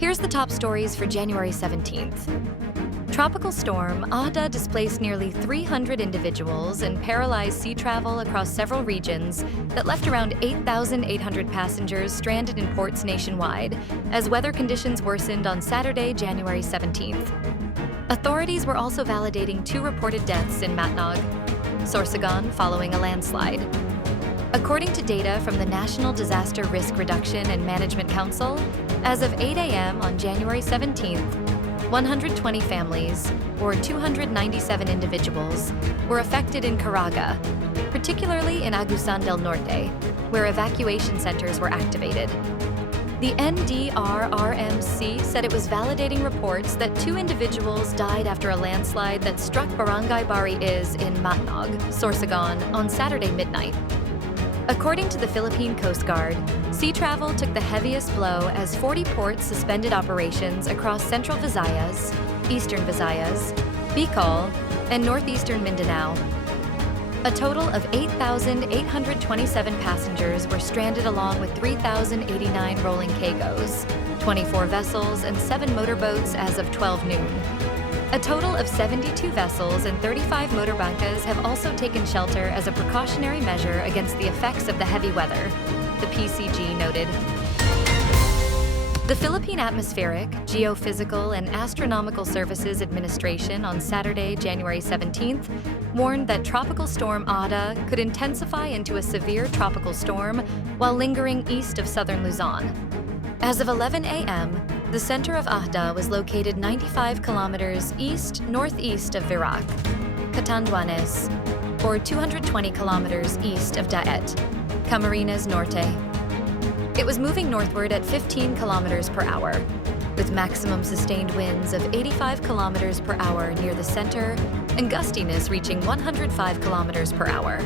Here's the top stories for January 17th. Tropical storm Ada displaced nearly 300 individuals and paralyzed sea travel across several regions that left around 8,800 passengers stranded in ports nationwide as weather conditions worsened on Saturday, January 17th. Authorities were also validating 2 reported deaths in Matnog, Sorsogon following a landslide. According to data from the National Disaster Risk Reduction and Management Council, as of 8 a.m. on January 17th, 120 families, or 297 individuals, were affected in Caraga, particularly in Agusan del Norte, where evacuation centers were activated. The NDRRMC said it was validating reports that 2 individuals died after a landslide that struck Barangay Bari Is in Matnog, Sorsogon, on Saturday midnight. According to the Philippine Coast Guard, sea travel took the heaviest blow as 40 ports suspended operations across Central Visayas, Eastern Visayas, Bicol, and Northeastern Mindanao. A total of 8,827 passengers were stranded along with 3,089 rolling cargos, 24 vessels, and 7 motorboats as of 12 noon. A total of 72 vessels and 35 motorbancas have also taken shelter as a precautionary measure against the effects of the heavy weather, the PCG noted. The Philippine Atmospheric, Geophysical, and Astronomical Services Administration on Saturday, January 17th, warned that Tropical Storm Ada could intensify into a severe tropical storm while lingering east of southern Luzon. As of 11 a.m., the center of Ada was located 95 kilometers east-northeast of Virac, Catanduanes, or 220 kilometers east of Daet, Camarines Norte. It was moving northward at 15 kilometers per hour, with maximum sustained winds of 85 kilometers per hour near the center and gustiness reaching 105 kilometers per hour.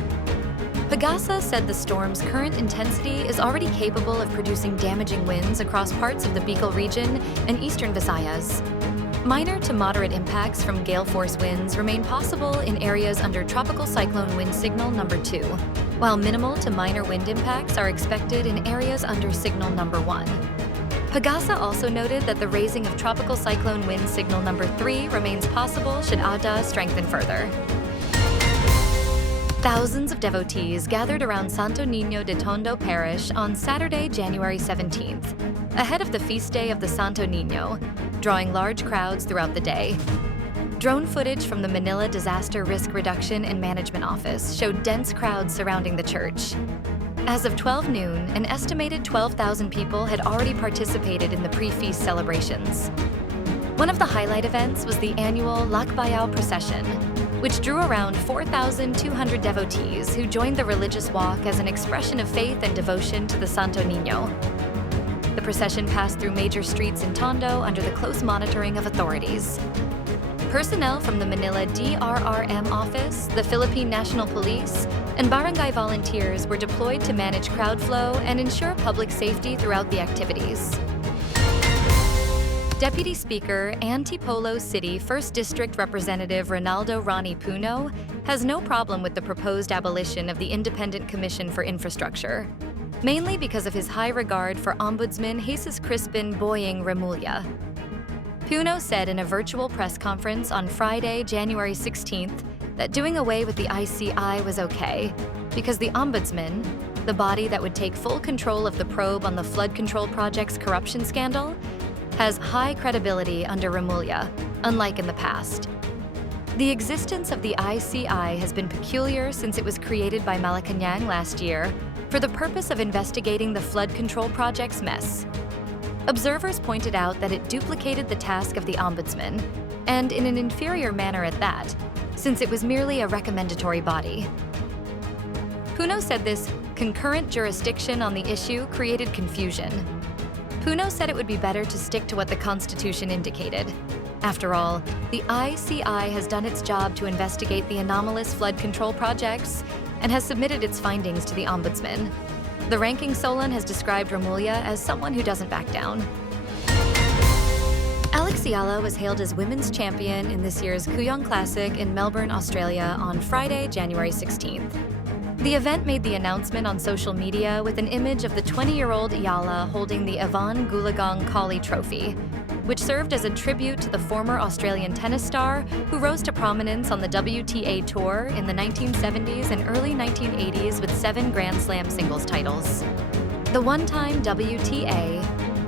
Pagasa said the storm's current intensity is already capable of producing damaging winds across parts of the Bicol region and eastern Visayas. Minor to moderate impacts from gale force winds remain possible in areas under Tropical Cyclone Wind Signal Number 2, while minimal to minor wind impacts are expected in areas under Signal Number 1. Pagasa also noted that the raising of Tropical Cyclone Wind Signal Number 3 remains possible should Ada strengthen further. Thousands of devotees gathered around Santo Nino de Tondo Parish on Saturday, January 17th, ahead of the feast day of the Santo Nino, drawing large crowds throughout the day. Drone footage from the Manila Disaster Risk Reduction and Management Office showed dense crowds surrounding the church. As of 12 noon, an estimated 12,000 people had already participated in the pre-feast celebrations. One of the highlight events was the annual Lakbayao procession, which drew around 4,200 devotees who joined the religious walk as an expression of faith and devotion to the Santo Nino. The procession passed through major streets in Tondo under the close monitoring of authorities. Personnel from the Manila DRRM office, the Philippine National Police, and barangay volunteers were deployed to manage crowd flow and ensure public safety throughout the activities. Deputy Speaker, Antipolo City 1st District Representative Ronaldo Ronnie Puno has no problem with the proposed abolition of the Independent Commission for Infrastructure, mainly because of his high regard for Ombudsman Jesus Crispin Boying Remulla. Puno said in a virtual press conference on Friday, January 16th, that doing away with the ICI was okay, because the Ombudsman, the body that would take full control of the probe on the flood control project's corruption scandal, has high credibility under Remulla, unlike in the past. The existence of the ICI has been peculiar since it was created by Malacanang last year for the purpose of investigating the flood control project's mess. Observers pointed out that it duplicated the task of the Ombudsman, and in an inferior manner at that, since it was merely a recommendatory body. Puno said this concurrent jurisdiction on the issue created confusion. Puno said it would be better to stick to what the Constitution indicated. After all, the ICI has done its job to investigate the anomalous flood control projects and has submitted its findings to the Ombudsman. The ranking Solon has described Remulla as someone who doesn't back down. Alex Eala was hailed as women's champion in this year's Kooyong Classic in Melbourne, Australia on Friday, January 16th. The event made the announcement on social media with an image of the 20-year-old Eala holding the Evan Goolagong Collie Trophy, which served as a tribute to the former Australian tennis star who rose to prominence on the WTA Tour in the 1970s and early 1980s with 7 Grand Slam singles titles. The one-time WTA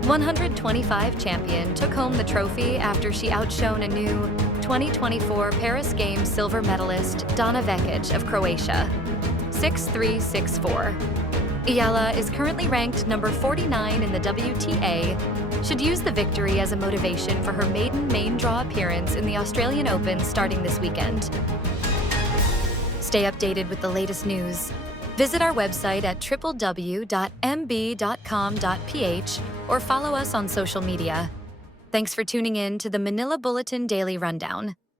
125 champion took home the trophy after she outshone a new 2024 Paris Games silver medalist Dana Vekic of Croatia, 6-3, 6-4. Eala is currently ranked number 49 in the WTA, should use the victory as a motivation for her maiden main draw appearance in the Australian Open starting this weekend. Stay updated with the latest news. Visit our website at www.mb.com.ph or follow us on social media. Thanks for tuning in to the Manila Bulletin Daily Rundown.